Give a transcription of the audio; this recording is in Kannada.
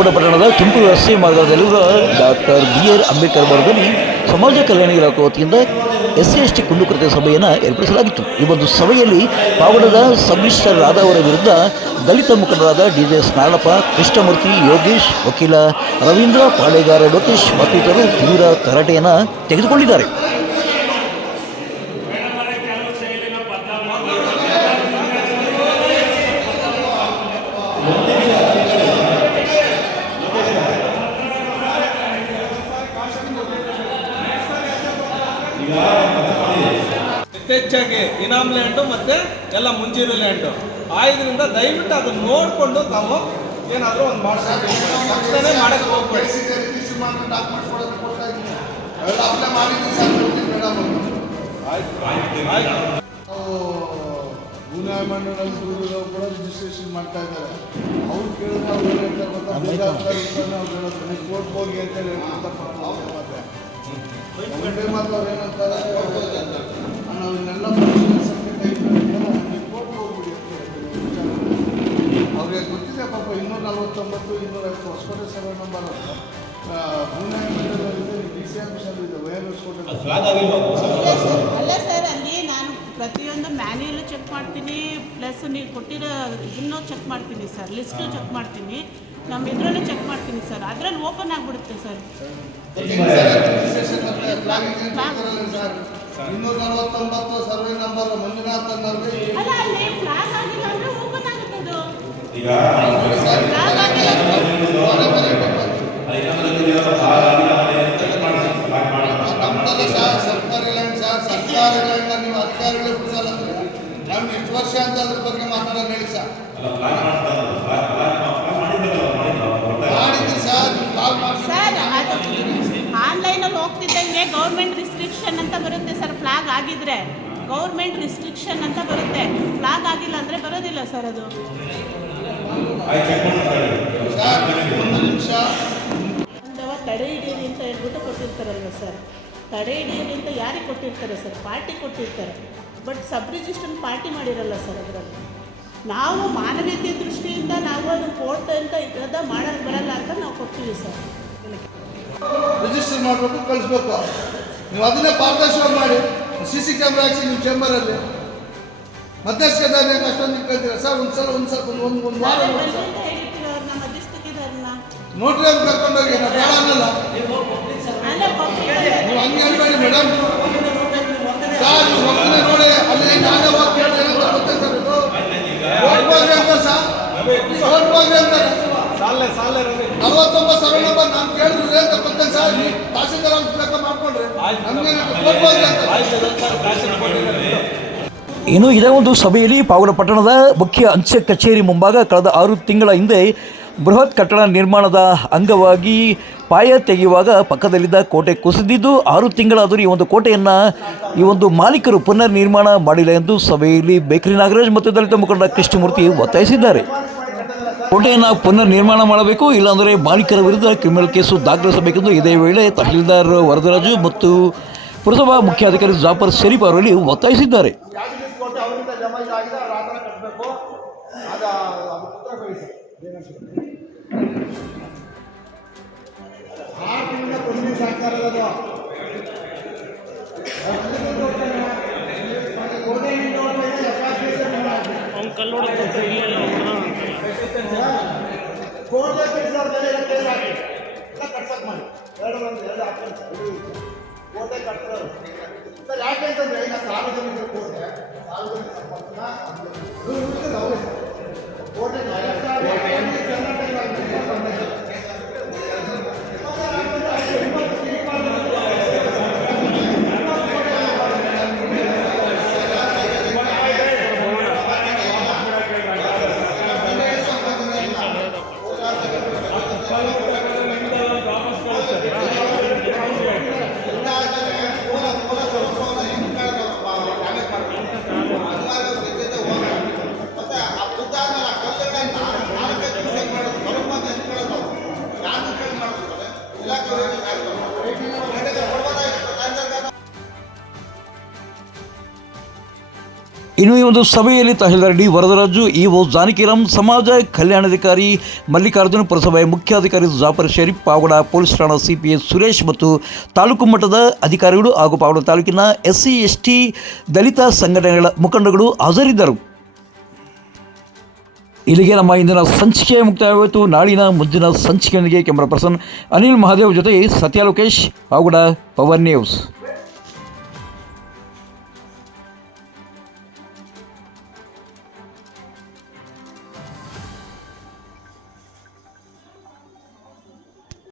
ಪಾವಗಡ ಪಟ್ಟಣದ ತುಮಕೂರು ರಸ್ತೆ ಮಾರ್ಗದಲ್ಲಿರುವ ಡಾಕ್ಟರ್ BR ಅಂಬೇಡ್ಕರ್ ಭವನದಲ್ಲಿ ಸಮಾಜ ಕಲ್ಯಾಣ ಇಲಾಖೆ ವತಿಯಿಂದ SC/ST ಕುಂದುಕೊರತೆ ಸಭೆಯನ್ನು ಏರ್ಪಡಿಸಲಾಗಿತ್ತು. ಈ ಒಂದು ಸಭೆಯಲ್ಲಿ ಪಾವಗಡದ ಸಬ್ ರಿಜಿಸ್ಟ್ರಾರ್ ಅವರ ವಿರುದ್ಧ ದಲಿತ ಮುಖಂಡರಾದ DJ ನಾರಾಯಣಪ್ಪ, ಕೃಷ್ಣಮೂರ್ತಿ, ಯೋಗೇಶ್, ವಕೀಲ ರವೀಂದ್ರ, ಪಾಳೆಗಾರ ಲೋಕೇಶ್ ಮತ್ತಿತರರು ತೀವ್ರ ತರಾಟೆಯನ್ನು ತೆಗೆದುಕೊಂಡಿದ್ದಾರೆ. ಯಥೇಚ್ಛಾಗಿ ಇನಾಮ್ ಲ್ಯಾಂಡು ಮತ್ತು ಎಲ್ಲ ಮುಂಚಿನ ಲ್ಯಾಂಡು ಆಯ್ದ್ರಿಂದ ದಯವಿಟ್ಟು ಅದನ್ನು ನೋಡಿಕೊಂಡು ತಾವು ಏನಾದರೂ ಒಂದು ಮಾಡ್ತೀವಿ ತಕ್ಷಣ ಮಾಡಕ್ಕೆ ಹೋಗ್ಬೇಡಿ. ಗುನಾಯ ಮಂಡಳಿ ದೂರದವ್ರು ಕೂಡ ರಿಜಿಸ್ಟ್ರೇಷನ್ ಮಾಡ್ತಾ ಇದ್ದಾರೆ. ಅವ್ರು ಕೇಳಿದ್ರೆ ಅವ್ರು ಹೇಳ್ತಾರೆ ನಾವು ಹೇಳೋದು ಕೋರ್ಟ್ಗೆ ಹೋಗಿ ಅಂತೇಳಿ ಒಂದೇ ಮಾತು ಅವ್ರು ಏನಂತಾರೆ, ನಾವು ಇನ್ನೆಲ್ಲ ಕೋರ್ಟ್ಗೆ ಹೋಗ್ಬಿಡಿ ಅವ್ರಿಗೆ ಗೊತ್ತಿದೆ ಪಾಪ. 249 250 ಹೊಸಕೋಟೆ ಸರ್ವೆ ನಂಬರ್ ಗುನಾಯ ಮಂಡಳಿ DCM ಇದೆ ವೈರ್ಲೆಸ್ ಅಲ್ಲ ಸರ್, ಅಲ್ಲಿ ನಾನು ಪ್ರತಿಯೊಂದು ಮ್ಯಾನ್ಯಲ್ ಚೆಕ್ ಮಾಡ್ತೀನಿ, ಪ್ಲಸ್ ನೀವು ಕೊಟ್ಟಿರೋ ಇದನ್ನು ಚೆಕ್ ಮಾಡ್ತೀನಿ ಸರ್, ಲಿಸ್ಟು ಚೆಕ್ ಮಾಡ್ತೀನಿ, ನಮ್ಮ ಇದರಲ್ಲೂ ಚೆಕ್ ಮಾಡ್ತೀನಿ ಸರ್. ಅದರಲ್ಲಿ ಓಪನ್ ಆಗಿಬಿಡುತ್ತೆ ಸರ್. 249 ಸರ್ವೆ ನಂಬರ್ ಮಂಜುನಾಥ್ ಅಲ್ಲ, ಅಲ್ಲಿ ಫ್ಲಾಗ್ ಆಗಿಲ್ಲ ಅಂದರೆ ಓಪನ್ ಆಗುತ್ತೆ ಅದು. ಸರ್ಕಾರಿ ಲ್ಯಾಂಡ್ ಸರ್, ಸರ್ಕಾರಿ ಲ್ಯಾಂಡ್ ನೀವು ಅಧಿಕಾರಿಗಳೇ ಬಿಡಿಸಲ್ಲ ಅಂದ್ರೆ ನಾವು ಎಷ್ಟು ವರ್ಷ ಅಂತ ಅದ್ರ ಬಗ್ಗೆ ಮಾತಾಡೋಣ ಹೇಳಿ ಸರ್. ಮಾಡಿದ್ರಿ ಸರ್, ಸರ್ ಅದು ಆನ್ಲೈನಲ್ಲಿ ಹೋಗ್ತಿದ್ದಂಗೆ ಗೌರ್ಮೆಂಟ್ ರಿಸ್ಟ್ರಿಕ್ಷನ್ ಅಂತ ಬರುತ್ತೆ ಸರ್. ಫ್ಲಾಗ್ ಆಗಿದ್ರೆ ಗೌರ್ಮೆಂಟ್ ರಿಸ್ಟ್ರಿಕ್ಷನ್ ಅಂತ ಬರುತ್ತೆ, ಫ್ಲಾಗ್ ಆಗಿಲ್ಲ ಅಂದರೆ ಬರೋದಿಲ್ಲ ಸರ್ ಅದು. ಒಂದು ನಿಮಿಷ ತಡೆ ಹಿಡಿಯಿರಿ ಅಂತ ಹೇಳ್ಬಿಟ್ಟು ಕೊಟ್ಟಿರ್ತಾರಲ್ವ ಸರ್. ತಡೆ ಹಿಡಿಯಿರಿ ಅಂತ ಯಾರಿಗೆ ಕೊಟ್ಟಿರ್ತಾರೆ ಸರ್? ಪಾರ್ಟಿ ಕೊಟ್ಟಿರ್ತಾರೆ. ಬಟ್ ಸಬ್ ರಿಜಿಸ್ಟ್ರನ್ ಪಾರ್ಟಿ ಮಾಡಿರಲ್ಲ ಸರ್. ಅದರಲ್ಲಿ ನಾವು ಮಾನವೀಯತೆ ದೃಷ್ಟಿಯಿಂದ ನಾವು ಅದನ್ನು ಕೋರ್ಟ್ ಅಂತ ಇರದ ಮಾಡೋಕ್ಕೆ ಬರಲ್ಲ ಅಂತ ನಾವು ಕೊಡ್ತೀವಿ ಸರ್. ರಿಜಿಸ್ಟರ್ ಮಾಡಬೇಕು, ಕಳಿಸ್ಬೇಕು. ನೀವು ಅದನ್ನೇ ಪಾರದರ್ಶಕ ಮಾಡಿ CC ಕ್ಯಾಮ್ರಾ ಹಾಕಿ ನಿಮ್ಮ ಚೇಂಬರಲ್ಲಿ ಮಧ್ಯಸ್ಥಗಾರನೇ ಅಷ್ಟೊಂದು ಕೇಳ್ತೀರಾ ಸರ್? ಒಂದು ವಾರ ಹೇಳಿರ್ತೀವಿ ಅವ್ರನ್ನ ಮಧ್ಯಸ್ಥಿಕೆದಾರನ್ನ ನೋಟ್ರಿ ಅಂತ ಕರ್ಕೊಂಡೋಗಿ ನಾವು ಬೇಡ ಅನ್ನಲ್ಲ. ನೀವು ಹಂಗೆ ಹೇಳ್ಬೇಡಿ ಮೇಡಮ್ ಸರ್. ನೀವು ಒಬ್ಬನೇ ನೋಡಿ ಅಲ್ಲಿ ನಾನೇ ಹೋಗಿ ಕೇಳಿದ್ರೆ ಏನಂತ ಗೊತ್ತೇ ಸರ್? ಇದು ಕೋರ್ಟ್ ಹೋಗ್ರಿ ಅಂತ ಸರ್, ಕೋರ್ಟ್ ಹೋಗ್ರಿ ಅಂತಾರೆ. 49 ಸರ್ವೆ ನಂಬರ್ ನಾನು ಕೇಳಿದ್ರೆ ಅಂತ ಗೊತ್ತೇ ಸರ್? ತಹಸೀಲ್ದಾರ್ ಆಫೀಸ್ ಬೇಕಾ ಮಾಡ್ಕೊಂಡ್ರೆ ನಮ್ಗೆ ಕೋರ್ಟ್ ಹೋಗ್ರಿ ಅಂತ. ಇನ್ನು ಇದೇ ಒಂದು ಸಭೆಯಲ್ಲಿ ಪಾವಗಡ ಪಟ್ಟಣದ ಮುಖ್ಯ ಅಂಚೆ ಕಚೇರಿ ಮುಂಭಾಗ ಕಳೆದ 6 ತಿಂಗಳ ಹಿಂದೆ ಬೃಹತ್ ಕಟ್ಟಡ ನಿರ್ಮಾಣದ ಅಂಗವಾಗಿ ಪಾಯ ತೆಗೆಯುವಾಗ ಪಕ್ಕದಲ್ಲಿದ್ದ ಕೋಟೆ ಕುಸಿದಿದ್ದು 6 ತಿಂಗಳಾದರೂ ಈ ಒಂದು ಕೋಟೆಯನ್ನು ಈ ಒಂದು ಮಾಲೀಕರು ಪುನರ್ ನಿರ್ಮಾಣ ಮಾಡಿಲ್ಲ ಎಂದು ಸಭೆಯಲ್ಲಿ ಬೇಕರಿ ನಾಗರಾಜ್ ಮತ್ತು ದಲಿತ ಮುಖಂಡ ಕೃಷ್ಣಮೂರ್ತಿ ಒತ್ತಾಯಿಸಿದ್ದಾರೆ. ಕೋಟೆಯನ್ನು ಪುನರ್ ನಿರ್ಮಾಣ ಮಾಡಬೇಕು, ಇಲ್ಲಾಂದರೆ ಮಾಲೀಕರ ವಿರುದ್ಧ ಕ್ರಿಮಿನಲ್ ಕೇಸು ದಾಖಲಿಸಬೇಕೆಂದು ಇದೇ ವೇಳೆ ತಹಸೀಲ್ದಾರ್ ವರದರಾಜು ಮತ್ತು ಪುರಸಭಾ ಮುಖ್ಯಾಧಿಕಾರಿ ಜಾಫರ್ ಶರೀಫ್ ಅವರಲ್ಲಿ ಒತ್ತಾಯಿಸಿದ್ದಾರೆ. ಕೋಟೆ ಕಟ್ಟೋರು ಸರ್ ಯಾಕೆ ಅಂತಂದ್ರೆ ಈಗ ಸಾರ್ವಜನಿಕರ ಕೋಟೆ, ಸಾರ್ವಜನಿಕ ಸಂಪತ್ತನ್ನ ಕೋಟೆ ಇನ್ನು ಈ ಒಂದು ಸಭೆಯಲ್ಲಿ ತಹಸೀಲ್ದಾರ್ ಡಿ ವರದರಾಜು, ಇಒ ಜಾನಕಿರಾಮ್, ಸಮಾಜ ಕಲ್ಯಾಣಾಧಿಕಾರಿ ಮಲ್ಲಿಕಾರ್ಜುನ್, ಪುರಸಭೆಯ ಮುಖ್ಯಾಧಿಕಾರಿ ಜಾಫರ್ ಶರೀಫ್, ಪಾವಗಡ ಪೊಲೀಸ್ ಠಾಣಾ ಸಿಪಿಐ ಸುರೇಶ್ ಮತ್ತು ತಾಲೂಕು ಮಟ್ಟದ ಅಧಿಕಾರಿಗಳು ಹಾಗೂ ಪಾವಗಡ ತಾಲೂಕಿನ SC ST ದಲಿತ ಸಂಘಟನೆಗಳ ಮುಖಂಡಗಳು ಹಾಜರಿದ್ದರು. ಇಲ್ಲಿಗೆ ನಮ್ಮ ಇಂದಿನ ಸಂಚಿಕೆ ಮುಕ್ತಾಯವಾಯಿತು. ನಾಳಿನ ಮುಂದಿನ ಸಂಚಿಕೆಯೊಂದಿಗೆ ಕ್ಯಾಮರಾ ಪರ್ಸನ್ ಅನಿಲ್ ಮಹಾದೇವ್ ಜೊತೆ ಸತ್ಯ ಲೋಕೇಶ್, ಪಾವಗಡ ಪವರ್ ನ್ಯೂಸ್.